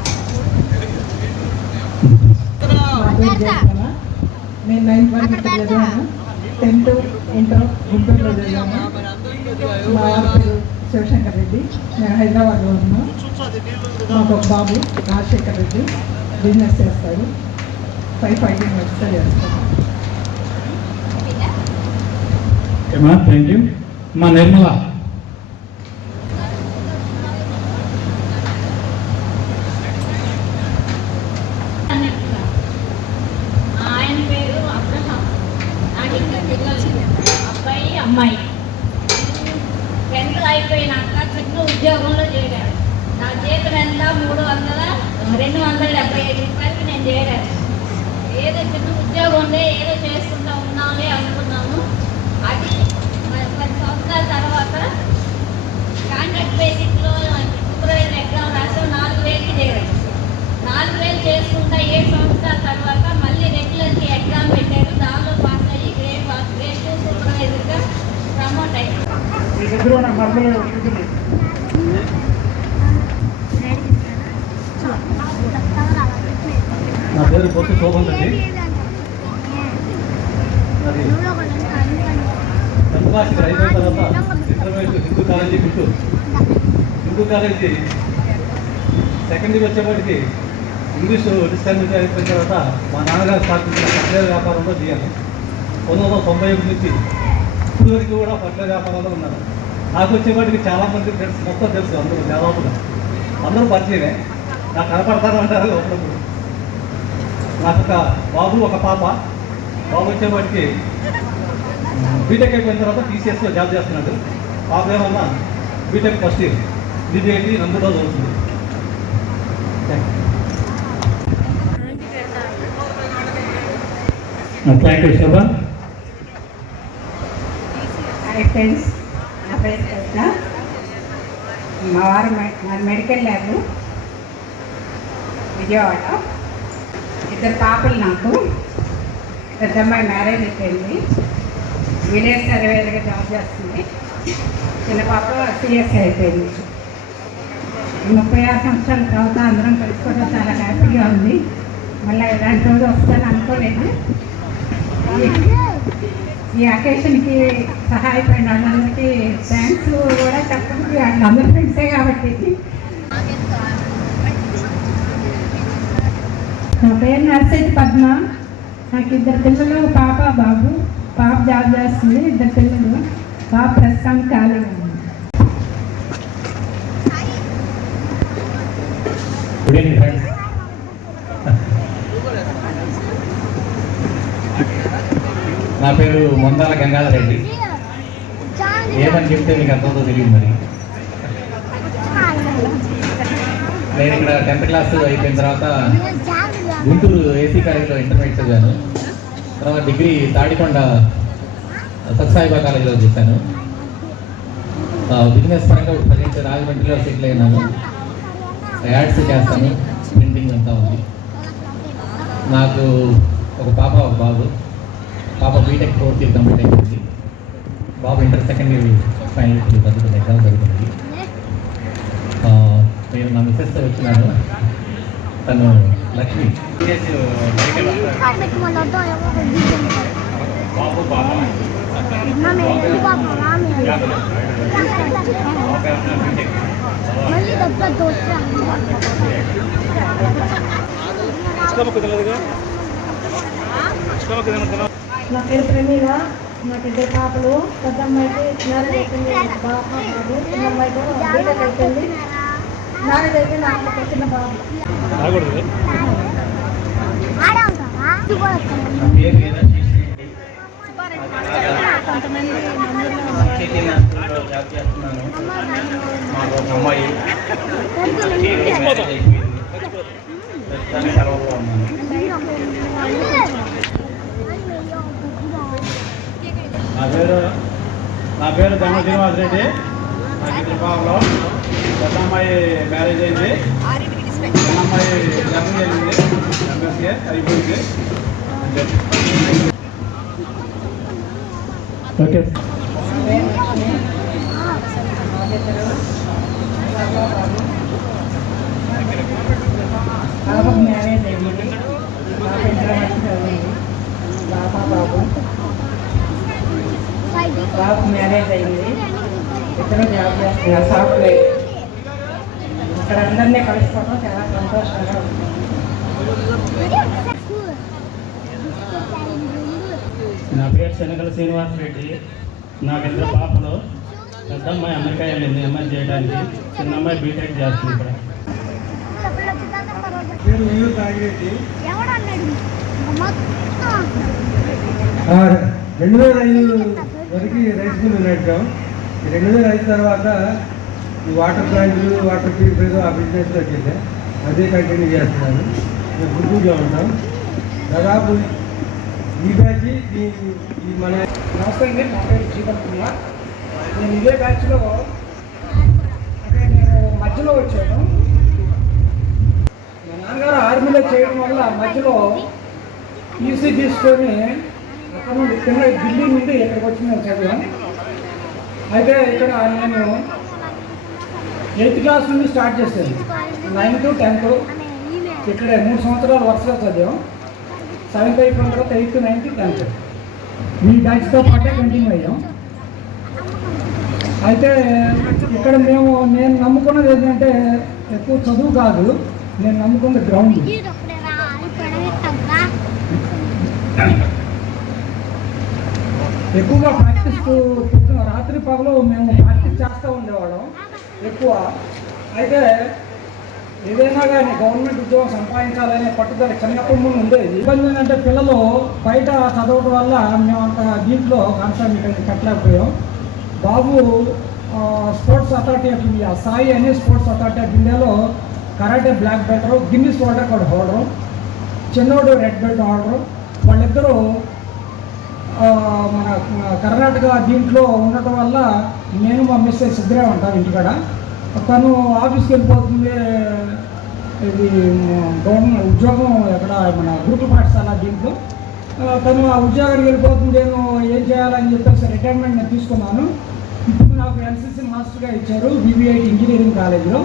నేను 9th వరకు ఇక్కడ చదివాను. 10th ఇంటర్ గుంటూరులో చదివాను. మా వారి పేరు శివశంకర్ రెడ్డి. నేను హైదరాబాద్లో ఉన్నాను. మాకు ఒక బాబు రాజశేఖర్ రెడ్డి బిజినెస్ చేస్తాడు. ఫైవ్ ఫైటింగ్ వ్యవస్థ చేస్తాడు. ఓకేమా, థ్యాంక్ యూ. మా నిర్మల. ఆయన పేరు అబ్రహాం. నాకు ఇంకా పిల్లలు అబ్బాయి అమ్మాయి. 10th అయిపోయినాక చిన్న ఉద్యోగంలో చేరాడు. నా జీతం ఎంత 275 రూపాయలకి నేను చేరాను. ఏదో చిన్న ఉద్యోగం ఉండే ఏదో చేసుకుంటా ఉన్నామే అనుకున్నాము. అది 10 సంవత్సరాల తర్వాత కాంట్రాక్ట్ బేసిక్లో సూపర్వైజర్ ఎగ్జామ్ రాసాం. 4000కి చేరాడు. 4000 చేసుకుంటా 7 సంవత్సరాల తర్వాత మళ్ళీ రెగ్యులర్కి ఎగ్జామ్ పెట్టారు. దానిలో పాస్ అయ్యి గ్రేడ్ 2 సూపర్వైజర్గా ప్రమోట్ అయ్యారు. నా పేరు పొత్తు శోభన్ రెడ్డి. అది 10th క్లాస్ అయిపోయిన తర్వాత intermediate Hindu college Guntur. Hindu college second year వచ్చేప్పటికి ఇంగ్లీషు డిస్కంటిన్యూ అయిపోయిన తర్వాత మా నాన్నగారు స్థాపించిన ఫర్టిలైజర్ వ్యాపారంలో దిగాను. 1991 నుంచి ఇప్పుడు వరకు కూడా ఫర్టిలైజర్ వ్యాపారంలో ఉన్నాను. నాకు వచ్చేప్పటికి చాలామంది ఫ్రెండ్స్ మొత్తం తెలుసు. అందరూ దాదాపుగా అందరూ పరిచయమే. నాకు కనపడతారు అంటారు అప్పుడప్పుడు. నాకు ఒక బాబు ఒక పాప. బాబు వచ్చేప్పటికి బీటెక్ అయిపోయిన తర్వాత టీసీఎస్లో జాబ్ చేస్తున్నాడు. పాప ఏమన్నా బీటెక్ ఫస్ట్ ఇయర్ బీజేపీ నందులో జరుగుతుంది. Thank you Shobha. Hi friends, నా పేరు కవిత. మా వారు మెడికల్ ల్యాబ్ విజయవాడ. 2 పాపలు నాకు. పెద్ద అమ్మాయి మ్యారేజ్ అయిపోయింది. విలేజ్ సర్వేర్గా జాబ్ చేస్తుంది. చిన్న పాప సిఎస్సి అయిపోయింది. 36 సంవత్సరాల తర్వాత అందరం కలుసుకోవడం చాలా హ్యాపీగా ఉంది. మళ్ళీ ఇలాంటి రోజు వస్తాను అనుకోలేదు. ఈ అకేషన్కి సహాయపడిన వాళ్ళందరికీ థ్యాంక్స్ కూడా చెప్పండి. అందరి ఫ్రెండ్సే కాబట్టి. నా పేరు నర్సెట్ పద్మ. నాకు 2 పిల్లలు, పాప బాబు. పాప జాబ్ చేస్తుంది. 2 పిల్లలు. పాప ప్రస్తుతానికి ఖాళీగా ఉంది. Good evening friends. నా పేరు మొందాల గంగాధర్ రెడ్డి. ఏమని చెప్తే మీకు అర్థంతో తెలియదు. మరి నేను ఇక్కడ 10th క్లాస్ అయిపోయిన తర్వాత గుంటూరు ఏసీ కాలేజీలో ఇంటర్మీడియట్ చదివాను. తర్వాత డిగ్రీ తాడికొండ సత్సాయిబా కాలేజీలో చేశాను. బిజినెస్ పరంగా ప్రజెంట్ రాజమండ్రిలో సెటిల్ అయినాను. యాడ్స్ చేస్తాను. ప్రింటింగ్ అంతా ఉంది. నాకు ఒక పాప ఒక బాబు. పాప బీటెక్ 4th ఇయర్ కంప్లీట్ అయిపోయింది. బాబు ఇంటర్ 2nd ఇయర్ ఫైనల్ చదువుతున్న ఎగ్జామ్ జరుగుతుంది. నేను నా మిస్సెస్తో వచ్చినాను. తను లక్ష్మి. బాబు బాబా నా పేరు ప్రమీల. నాకు 2 పాపలు. పెద్ద అమ్మాయికి మ్యారేజ్ అయిపోయింది. బాబు. చిన్న అమ్మాయికి బీటెక్ అయిపోయింది. మ్యారేజ్ అయిపోయింది. నాకు చిన్న బాబు. జాబ్ చేస్తున్నాను. మాకు ఒక అమ్మాయి సెలవులో ఉన్నాను. నా పేరు ధన శ్రీనివాస్ రెడ్డి. నాకు 2 పాపలు. పెద్ద అమ్మాయి మ్యారేజ్ అయింది. చిన్న అమ్మాయి జర్నీ అయింది. ఎంఎస్సీ అయిపోయింది. ఓకే. పాపకు మ్యారేజ్ అయింది. పాప ఇంటర్ వరకు చదివింది. బాబు బాబు మ్యారేజ్ అయింది, ఇద్దరు జాబ్ చేస్తున్నారు సాఫ్ట్వేర్. ఇక్కడ అందరినీ కలుసుకోవడం చాలా సంతోషంగా ఉంది. నా పేరు శనగల శ్రీనివాస్ రెడ్డి. నాకు ఇద్దరు పాపలు. పెద్ద అమ్మాయి అమెరికా వెళ్ళింది ఎంఎస్ చేయడానికి, చిన్న అమ్మాయి బీటెక్ చేస్తుంది ఇక్కడ. పేరు మీరు తాగిరెడ్డి. 2005 వరకు రైస్ మిల్ నడిచాం. 2005 తర్వాత ఈ వాటర్ ప్లాంట్లు, వాటర్ ప్యూరిఫైర్ ఆ బిజినెస్లోకి వెళ్ళా. అదే కంటిన్యూ చేస్తున్నాను. మేము గుంటూరులో ఉంటాం. దాదాపు ఈ బ్యాచ్ ఈ మన నమస్తే అండి, నా పేరు జీవన్ కుమార్. నేను ఇదే బ్యాచ్లో అంటే నేను మధ్యలో వచ్చాను. మా నాన్నగారు ఆర్మీలో చేయడం వల్ల మధ్యలో ఈసీ తీసుకొని అక్కడ నుండి కింద ఢిల్లీ నుండి ఇక్కడికి వచ్చి నేను చదివాను. అయితే ఇక్కడ నేను 8th క్లాస్ నుండి స్టార్ట్ చేశాను. 9th, 10th ఇక్కడే 3 సంవత్సరాలు వరుసగా చదివాం. 7th అయిపోయిన తర్వాత 8th, 9th, 10th ఈ బ్యాచ్తో పాటే కంటిన్యూ అయ్యాం. అయితే ఇక్కడ నేను నమ్ముకున్నది ఏంటంటే ఎక్కువ చదువు కాదు, నేను నమ్ముకున్న గ్రౌండ్. ఎక్కువగా ప్రాక్టీస్ రాత్రి పగలు మేము ప్రాక్టీస్ చేస్తూ ఉండేవాళ్ళం ఎక్కువ. అయితే ఏదైనా కానీ గవర్నమెంట్ ఉద్యోగం సంపాదించాలనే పట్టుదల చిన్నప్పటి ముందు ఉండేది. ఇబ్బంది ఏంటంటే పిల్లలు బయట చదవడం వల్ల మేము అంత దీంట్లో కాన్సన్ట్రేట్ పెట్టలేకపోయాం. బాబు sports authority of India, SAI అని స్పోర్ట్స్ అథారిటీ ఆఫ్ ఇండియాలో karate black belt, Guinness world record holder, చిన్నోడు రెడ్ బెల్ట్ హోల్డరు. వాళ్ళిద్దరూ మన కర్ణాటక దీంట్లో ఉండటం వల్ల నేను మా మిస్సెస్ ఇద్దరే ఉంటాను ఇంటికాడ. తను ఆఫీస్కి వెళ్ళిపోతుంది, ఇది గవర్నమెంట్ ఉద్యోగం ఎక్కడ మన గురుకుల పాఠశాల దీంట్లో. తను ఆ ఉద్యోగానికి వెళ్ళిపోతుంది, నేను ఏం చేయాలని చెప్పేసి రిటైర్మెంట్ నేను తీసుకున్నాను. ఇప్పుడు నాకు ఎన్సీసీ మాస్టర్గా ఇచ్చారు BBIT ఇంజనీరింగ్ కాలేజీలో.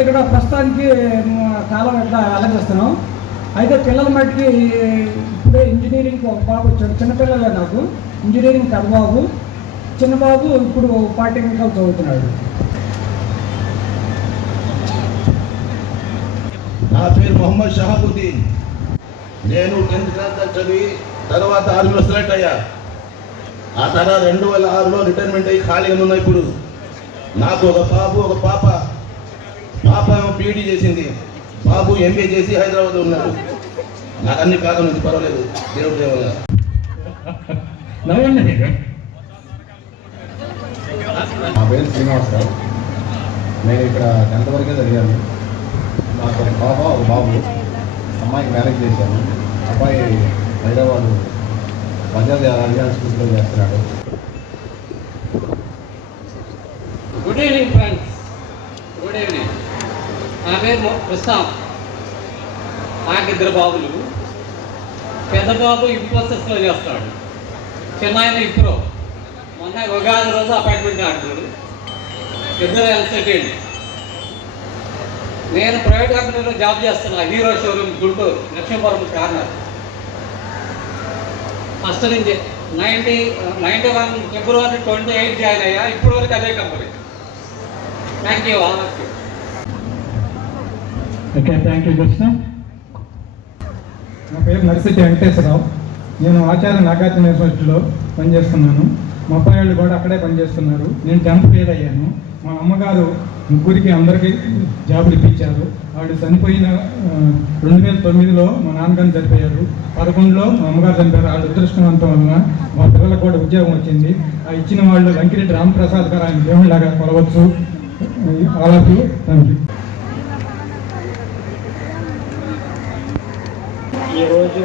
ఇక్కడ ప్రస్తుతానికి కాలం ఎట్లా ఆలోచిస్తున్నాం. అయితే పిల్లల మట్టికి ఇప్పుడే ఇంజనీరింగ్ ఒక బాబు వచ్చాడు, చిన్నపిల్లలే నాకు ఇంజనీరింగ్ పెద్ద బాబు, చిన్న బాబు ఇప్పుడు పాలిటెక్నికల్ చదువుతున్నాడు. నా పేరు మొహమ్మద్ షహాబుద్దీన్. నేను 10th క్లాస్ చదివి తర్వాత ఆర్మీలో సెలెక్ట్ అయ్యా. ఆ తర్వాత 2006లో రిటైర్మెంట్ అయ్యి ఖాళీగా ఉన్నా. ఇప్పుడు నాకు ఒక బాబు, ఒక పాప. పాప ఏమో PhD చేసింది, బాబు MA చేసి హైదరాబాద్లో ఉన్నాడు. నాకు అన్ని కాలం నుంచి పర్వాలేదు, దేవుడి దయ వల్ల. నా పేరు శ్రీనివాసరావు. నేను ఇక్కడ 10th వరకే చదివాను. నాకు ఒక పాప, ఒక బాబు. అమ్మాయికి మ్యారేజ్ చేశాను. అబ్బాయి హైదరాబాద్ బజాజ్ అలియాన్స్ స్కూల్లో చేస్తున్నాడు. Good evening friends, good evening. నా పేరు ప్రస్తాప్. నాకు ఇద్దరు బాబులు. పెద్ద బాబు ఇన్ఫోసిస్లో చేస్తాడు, చిన్న ఆయన ఇప్రో. మొన్న ఉగాది రోజు అపాయింట్మెంట్ ఆడుతాడు. ఇద్దరు ఎన్సెటిల్డ్. నేను ప్రైవేట్ కంపెనీలో జాబ్ చేస్తున్నా, hero showroom Guntur, Lakshmipuram corner. First నుంచి 91 ఫిబ్రవరి 28 జాయిన్ అయ్యా. ఇప్పటి వరకు అదే company. Thank you all of you. Okay, thank you Krishna. నా పేరు నర్సిటి వెంకటేశ్వరరావు. నేను ఆచార్య నాగార్జున యూనివర్సిటీలో పనిచేస్తున్నాను. మా అబ్బాయి వాళ్ళు కూడా అక్కడే పనిచేస్తున్నారు. నేను 10th ఫెయిల్ అయ్యాను. మా అమ్మగారు ముగ్గురికి అందరికీ జాబులు ఇప్పించారు. ఆవిడ చనిపోయిన 2009లో మా నాన్నగారు చనిపోయారు. 11లో మా అమ్మగారు చనిపోయారు. వాళ్ళ అదృష్టవంతం వలన మా పిల్లలకు కూడా ఉద్యోగం వచ్చింది. ఆ ఇచ్చిన వాళ్ళు వెంకరెడ్డి రామప్రసాద్ గారు ఆయన దేవుళ్ళలాగా కొలవచ్చు. All of you, thank you. ఈరోజు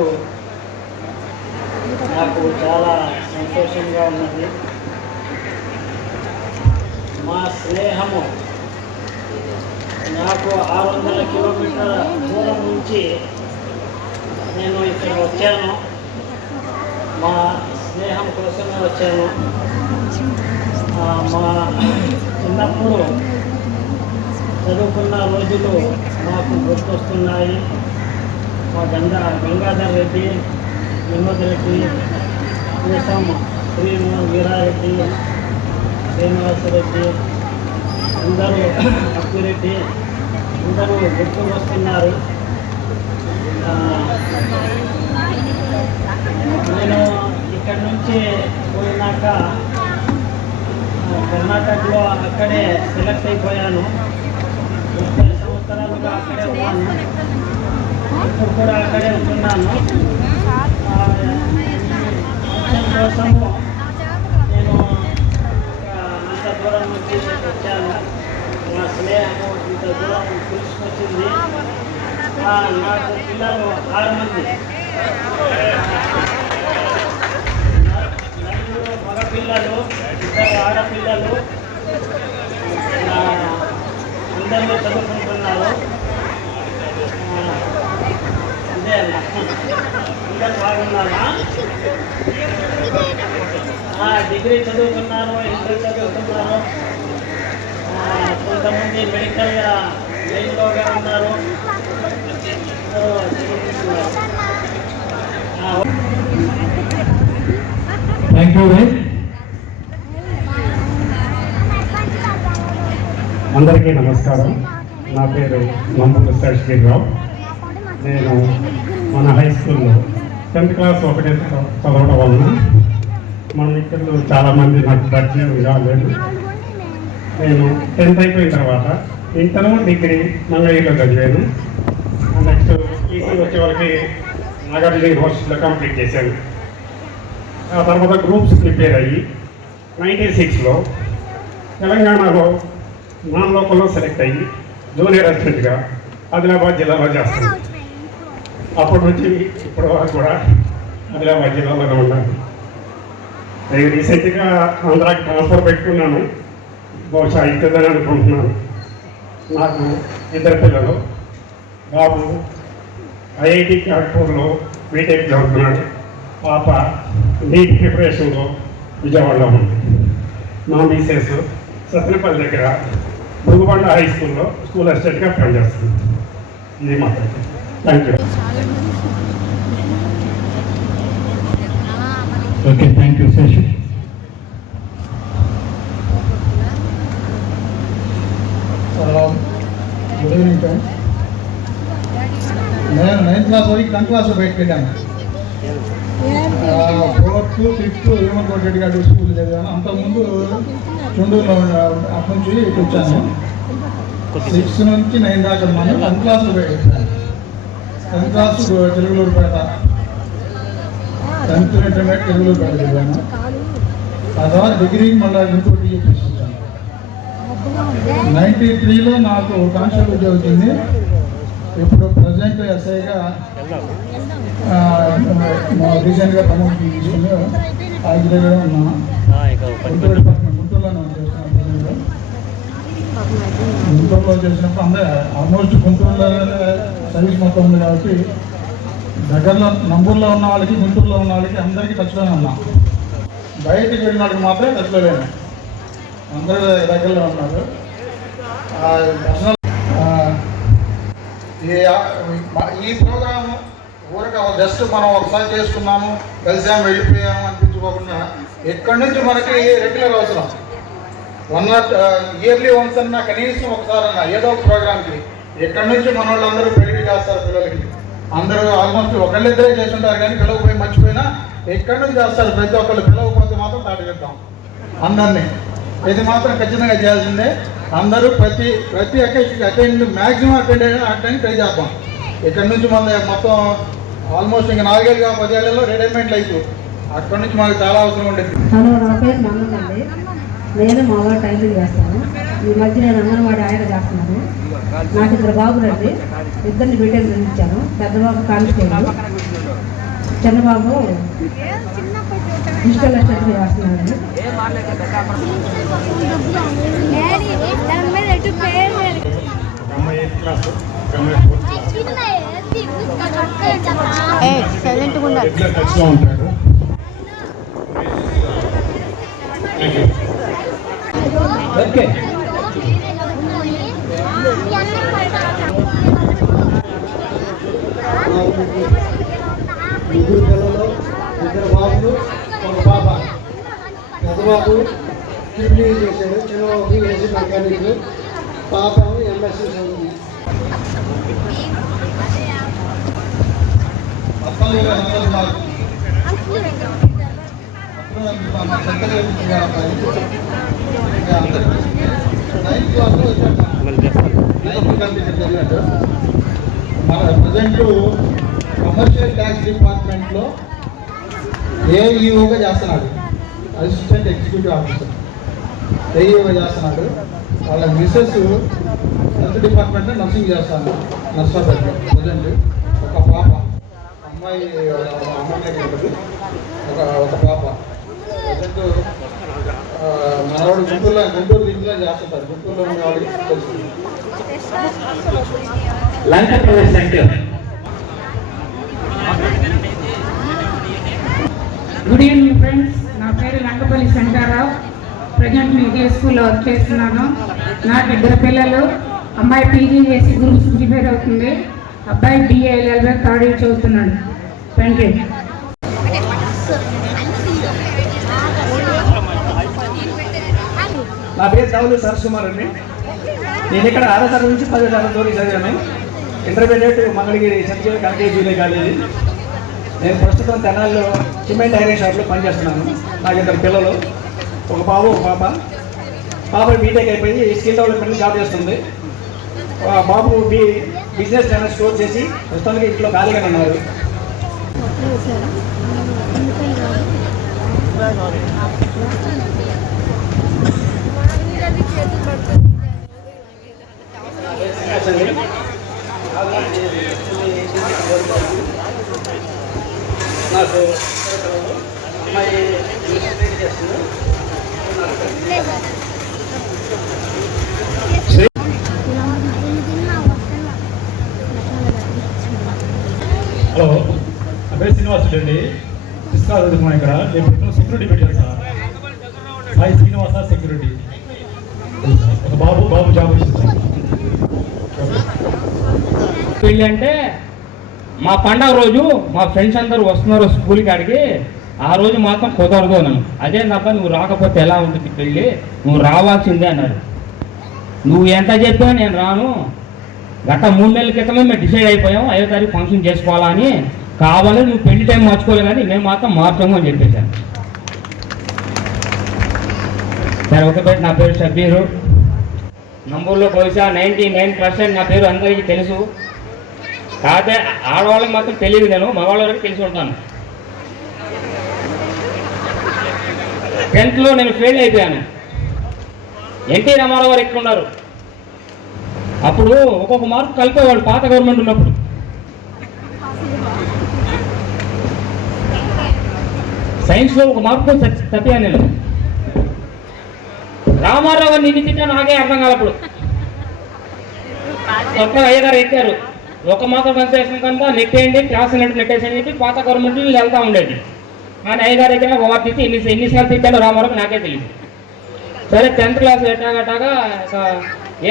నాకు చాలా సంతోషంగా ఉన్నది. మా స్నేహము నాకు 600 కిలోమీటర్ల దూరం నుంచి నేను ఇక్కడ వచ్చాను. మా స్నేహం కోసమే వచ్చాను. మా చిన్నప్పుడు చదువుకున్న రోజులు నాకు గుర్తొస్తున్నాయి. మా గంగాధర్ రెడ్డి, వినోద్ రెడ్డి, శ్రీను, వీరారెడ్డి, శ్రీనివాసరెడ్డి, అందరూ అప్పిరెడ్డి అందరూ గుర్తుకు వస్తున్నారు. నేను ఇక్కడి నుంచి పోయినాక కర్ణాటకలో అక్కడే సెలెక్ట్ అయిపోయాను. 30 సంవత్సరాలుగా అక్కడే ఉన్నాను. ఇప్పుడు కూడా అక్కడే ఉంటున్నాను. కోసము నేను అంత దూరం నుంచి వచ్చాను. నా స్నేహము ఇంత దూరం పిలుచుకొచ్చింది. నాకు పిల్లలు 6 మంది, 4 మగ పిల్లలు, 2 ఆడపిల్లలు. అందరూ చదువుకుంటున్నారు. అంతే అన్న, అందరు బాగున్నారా? డిగ్రీ చదువుతున్నారు, ఇంటర్ చదువుతున్నారు, కొంతమంది మెడికల్ లైన్లోగా ఉన్నారు. Thank you. అందరికీ నమస్కారం. నా పేరు నంబూరు శేషగిరిరావు. నేను మన హై స్కూల్లో 10th క్లాస్ ఒకటే చదవడం వలన మన మిత్రులు చాలామంది నాకు పరిచయం కాలేదు. నేను 10th అయిపోయిన తర్వాత ఇంటర్, డిగ్రీ మంగళగిరిలో చదివాను. నెక్స్ట్ ఈసీ వచ్చే వాళ్ళకి నాగార్జున యూనివర్సిటీలో కంప్లీట్ చేశాను. ఆ తర్వాత గ్రూప్స్ ప్రిపేర్ అయ్యి 96లో తెలంగాణలో నాన్ లోకల్లో సెలెక్ట్ అయ్యి జూనియర్ అసిస్టెంట్గా ఆదిలాబాద్ జిల్లాలో చేస్తాను. అప్పటి నుంచి ఇప్పటి వరకు కూడా ఆదిలాబాద్ జిల్లాలోనే ఉన్నాను. నేను రీసెంట్గా ఆంధ్రాకి ట్రాన్స్ఫర్ పెట్టుకున్నాను. బహుశా అవుతుందని అనుకుంటున్నాను. నాకు 2 పిల్లలు. బాబు ఐఐటి కాన్పూర్లో బీటెక్ చదువుతున్నాడు. పాప నీట్ ప్రిపరేషన్లో విజయవాడలో ఉంది. మా మిసెస్ సత్యనపల్లి దగ్గర బురుగుబండ హై స్కూల్లో స్కూల్ అసిస్టెంట్గా పనిచేస్తుంది. ఇది మాట్లాడుతుంది. Thank you. Okay, thank you Seshu. Good evening friends. నేను 9th క్లాస్ వరకు 10th క్లాస్లో బయటకు వెళ్ళాను. 4th, 5th హ్యూమన్ కోటెడ్ గారి స్కూల్ చదివాను. అంతకుముందు చుండూరులో అక్కడి నుంచి ఇటు వచ్చాను. 6th నుంచి 9 దాకా ఉన్నాను. 10th క్లాస్లో బయటకు వచ్చాను. 10th క్లాస్ తెలుగులూరుపేట, 10th ఇంటర్మీడియట్ తెలుగులూరుపేట చదివాను. ఆ తర్వాత డిగ్రీకి మళ్ళీ గుంటూరు తీసుకొచ్చాను. 93లో నాకు కానిస్టేబుల్ ఉద్యోగం వచ్చింది. ఇప్పుడు ప్రజెంట్ ఎస్ఐగా రీసెంట్గా ప్రమోషన్ తీసుకుని ఐదు దగ్గర ఉన్నాను. గుంటూరు డిపార్ట్మెంట్ గుంటూరులోనే చేస్తున్నాను. గుంటూరులో చేసినప్పుడు అందరూ ఆల్మోస్ట్ గుంటూరులో సర్వీస్ మొత్తం ఉంది కాబట్టి దగ్గరలో నంబూరులో ఉన్న వాళ్ళకి, గుంటూరులో ఉన్న వాళ్ళకి అందరికీ టచ్లోనే ఉన్నాం. బయటికి వెళ్ళిన వాళ్ళకి మాత్రమే టచ్లో లేను. అందరూ దగ్గరలో ఉన్నారు. ఈ ప్రోగ్రాము ఊరిక జస్ట్ మనం ఒకసారి చేసుకున్నాము, కలిసాము, వెళ్ళిపోయాము అనిపించుకోకుండా ఎక్కడి నుంచి మనకి రెగ్యులర్ అవసరం. ఇయర్లీ వన్స్ అన్నా కనీసం ఒకసారి అన్నా ఏదో ఒక ప్రోగ్రామ్కి ఎక్కడి నుంచి మన వాళ్ళందరూ పెళ్లి చేస్తారు. పిల్లలకి అందరూ ఆల్మోస్ట్ ఒకళ్ళిద్దరే చేసి ఉంటారు, కానీ పిలవకపోయి మర్చిపోయినా ఎక్కడి నుంచి చేస్తారు. ప్రతి ఒక్కళ్ళు పిలవకపోతే మాత్రం తాటగిద్దాం అందరినీ. ఇది మాత్రం ఖచ్చితంగా చేయాల్సిందే. అందరూ ప్రతి అటెండ్ మ్యాక్సిమం అటెండ్ ట్రై చేద్దాం. ఇక్కడ నుంచి మన మొత్తం ఆల్మోస్ట్ ఇంకా 4 ఏళ్ళుగా 10 ఏళ్లలో రిటైర్మెంట్ లైఫ్. అక్కడి నుంచి మనకు చాలా అవసరం ఉండేది. హలో, నా పేరు మంగండి. నేను మా వాడు టైలరింగ్ చేస్తాను. ఈ మధ్య నేను అంగన్వాడీ ఆయన చేస్తున్నాను. నాకు 2 బాబులండి. 2 బీటెక్ చదివించాను. పెద్ద బాబు కానిస్టేబుల్, చిన్న బాబు డిజిటల్ అసిస్టెంట్ చేస్తున్నాడు. టచ్లో ఉంటాడు. ఓకే, ముగ్గురు పిల్లలు ఇద్దరు బాబులు ఒక పాప. పెద్దబాబు ట్రిపుల్ ఈ చేశాడు, చిన్నబాబు ఏసీ మెకానిక్, పాప ఎంఎస్సీ చదువుతుంది. మన ప్రజెంట్ కమర్షియల్ ట్యాక్స్ డిపార్ట్మెంట్లో ఏఈఓగా చేస్తున్నాడు, అసిస్టెంట్ ఎగ్జిక్యూటివ్ ఆఫీసర్ ఏఈఓగా చేస్తున్నాడు. వాళ్ళ మిస్సెస్ హెల్త్ డిపార్ట్మెంట్లో నర్సింగ్ చేస్తాను నర్సాపేటలో. ప్రజెంట్ ఒక పాప, అమ్మాయి ఉంటుంది, ఒక పాప. ప్రజెంట్ మనవాడు గుంటూరు ఇంట్లో చేస్తుంటారు. గుంటూరులో ఉన్న వాళ్ళకి తెలుసు. గుడ్ ఈవినింగ్ ఫ్రెండ్స్, నా పేరు లంకపల్లి శంకర్రావు. ప్రజెంట్ నేను ఇదే స్కూల్లో వర్క్ చేస్తున్నాను. నాకు ఇద్దరు పిల్లలు. అమ్మాయి పీజీ చేసి గ్రూప్స్ ప్రిపేర్ అవుతుంది, అబ్బాయి BA థర్డ్ ఇయర్ చదువుతున్నాడు. Thank you. నా పేరు దావులు సరస్ కుమార్ అండి. నేను ఇక్కడ 6వ తరగతి నుంచి 10వ తరగతి వరకు చదివాను. Intermediate Mangalagiri Sanjeeva Kanakayya junior college. నేను ప్రస్తుతం తెనాల్లో సిమెంట్ ఐరన్ షాప్లో పనిచేస్తున్నాను. నాకు ఇద్దరు పిల్లలు, ఒక బాబు ఒక పాప. పాప బీటెక్ అయిపోయి స్కిల్ డెవలప్మెంట్ జాబ్ చేస్తుంది. బాబు బిజినెస్ ఛానల్ స్టోర్ చేసి ప్రస్తుతానికి ఇంట్లో ఖాళీగానే ఉన్నారు. నాకు అమ్మాయి చేస్తుంది. హలో, నా పేరు శ్రీనివాసుడు అండి. ఇస్కా చదువుకున్నాను ఇక్కడ. నేను సెక్యూరిటీ పెట్టాను సార్. సాయి శ్రీనివాస సెక్యూరిటీ. ఒక బాబు జాబ్ వచ్చింది సార్. పెళ్ళి అంటే మా పండగ రోజు మా ఫ్రెండ్స్ అందరూ వస్తున్నారు స్కూల్కి ఆడికి. ఆ రోజు మాత్రం కుదరదు అన్నాను. అదే తప్ప నువ్వు రాకపోతే ఎలా ఉంటుంది పెళ్ళి, నువ్వు రావాల్సిందే అన్నారు. నువ్వు ఎంత చెప్పినా నేను రాను. గత 3 నెలల క్రితమే మేము డిసైడ్ అయిపోయాం 5వ తారీఖు ఫంక్షన్ చేసుకోవాలా అని. కావాలని నువ్వు పెళ్లి టైం మార్చుకోలేదు కానీ మేము మాత్రం మార్చాము అని చెప్పేశాను. సరే ఒకటి, నా పేరు షబ్బీరు. నంబర్లో బహుశా 99% నా పేరు అందరికీ తెలుసు. కాకపోతే ఆడవాళ్ళకి మాత్రం తెలియదు, నేను మగవాళ్ళ వరకు తెలిసి ఉంటాను. 10th నేను ఫెయిల్ అయిపోయాను. ఎన్టీ రామారావు గారు ఎక్కువ ఉన్నారు. అప్పుడు ఒక్కొక్క మార్కు కలిపేవాళ్ళు పాత గవర్నమెంట్ ఉన్నప్పుడు. సైన్స్లో ఒక మార్కు తప్పాను నేను. రామారావు గారు నిన్ను తిట్టా నాకే అర్థం కాలప్పుడు. కొత్తగా అయ్యగారు ఎక్కారు, ఒక మాత్రం కన్సెషన్ కనుక నెట్టేయండి, క్లాస్ నెట్టేసని చెప్పి పాత గవర్నమెంట్ వెళ్తూ ఉండేది. కానీ అయ్యగారు ఎక్కినా వాటి తిట్టి ఎన్నిసార్లు తిట్టాలో రామారావు నాకే తెలియదు. సరే 10th క్లాస్ ఎట్టాగట్టాగా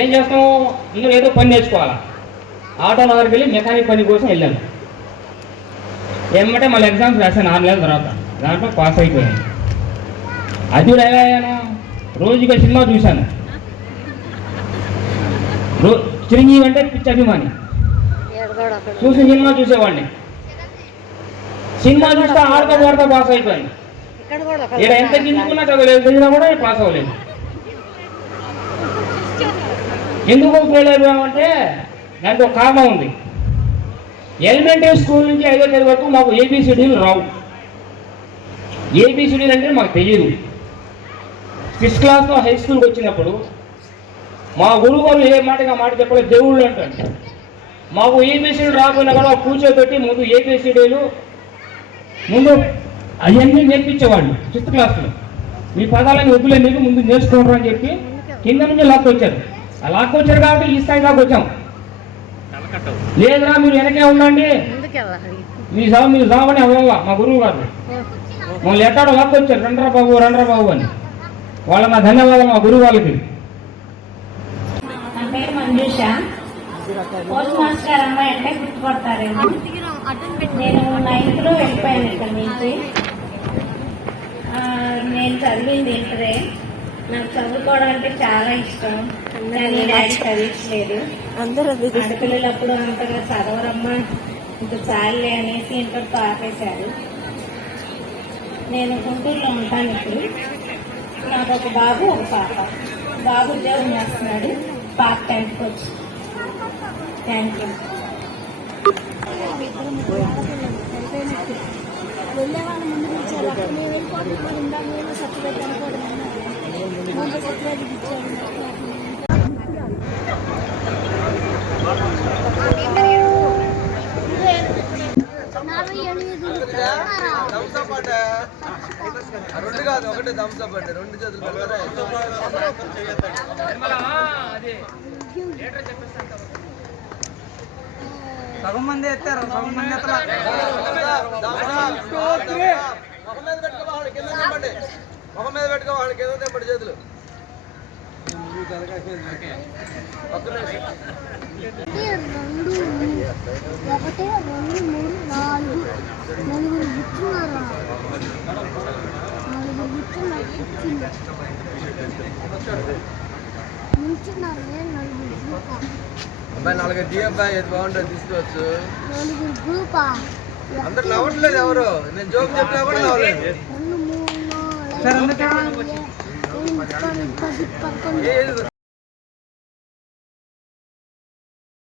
ఏం చేస్తాము, అందరూ ఏదో పని నేర్చుకోవాలా. ఆటో నగర్కి వెళ్ళి మెకానిక్ పని కోసం వెళ్ళాను. ఏమంటే మళ్ళీ ఎగ్జామ్స్ రాశాను 6 నెలల తర్వాత. దాంట్లో పాస్ అయిపోయాను. అది కూడా ఎలా అయ్యాను, రోజుగా సినిమా చూశాను. చిరంజీవి అంటే పిచ్చి అభిమాని. చూసి సినిమా చూసేవాడిని. సినిమా చూస్తే ఆడతా పాస్ అయిపోయాను. ఇక్కడ ఎంత గింజుకున్నా చదవలేదు, చదివినా కూడా పాస్ అవ్వలేదు. ఎందుకు ఫెయిల్ అయిపోయామంటే దానికి ఒక కారణం ఉంది. ఎలిమెంటరీ స్కూల్ నుంచి 5వ తరగతి వరకు మాకు ABCDలు రావు. ABCDలు అంటే మాకు తెలియదు. 6th క్లాస్లో హై స్కూల్కి వచ్చినప్పుడు మా గురువు గారు ఏ మాటగా మాట చెప్పలేదు, దేవుళ్ళు అంటారు. మాకు ABCDలు రాకుండా కూడా కూర్చోబెట్టి ముందు ABCDలు ముందు అవన్నీ నేర్పించేవాళ్ళు. 5th క్లాస్లో మీ పదాలని వదిలే మీకు ముందు నేర్చుకోవడం అని చెప్పి కింద నుంచి లాక్కొచ్చారు. ఆ లాక్కొచ్చారు కాబట్టి ఈ స్థాయి దాకా వచ్చాం. లేదురా మీరు వెనకే ఉండండి, మీరు సావని అవ్వాల మా గురువు గారు మమ్మల్ని ఎట్టాడో లాక్కొచ్చారు. రండ్రా బాబు అని. వాళ్ళ నా ధన్యవాదాలు మా గురువు వాళ్ళకి. నా పేరు మంజుష. పోస్ట్ మాస్టర్ అమ్మాయి అంటే గుర్తుపడతారేమో. నేను 9th వెళ్ళిపోయాను ఇక్కడ నుంచి. నేను చదివింది ఇంటరే. నాకు చదువుకోవడం అంటే చాలా ఇష్టం. కానీ డాడీ చదివించలేదు. ఆడపిల్లలప్పుడు అంతగా చదవరమ్మా, ఇంత చాలే అనేసి ఇంటర్తో ఆపేశారు. నేను గుంటూరులో ఉంటాను ఇప్పుడు. నాకు ఒక బాబు, ఒక పాప. బాబు ఉద్యోగం చేస్తున్నాడు, పాప 10th వచ్చి. Thank you. వెళ్ళేవాళ్ళ ముందు నుంచి మేము వెళ్ళిపోతున్నాం, ఇందాక మేము సర్టిఫికేట్ అనుకోవడం సర్టిఫికేట్ ఇచ్చాము. రెండు కాదు, ఒకటే థమ్స్అప్ అంటే 2 చేతులు సగం మంది ఎత్తారు, సగం మంది ఎత్తారు. మొహం మీద పెట్టుకోవాలి, కింద తెంపండి. మొహం మీద పెట్టుకోవాలి, కింద తెంపండి చేతులు. ఒకటి 2 3 4 నలుగురు కూర్చున్నారు. అబ్బాయి 4 టీ అబ్బాయి ఏది బాగుంటుంది తీసుకోవచ్చు. నలుగురు గ్రూపా అందరు నవ్వట్లేదు ఎవరు, నేను జోక్ చెప్పినా కూడా నవ్వలేదు. 2 3 4 5 6 7 8 9 10 11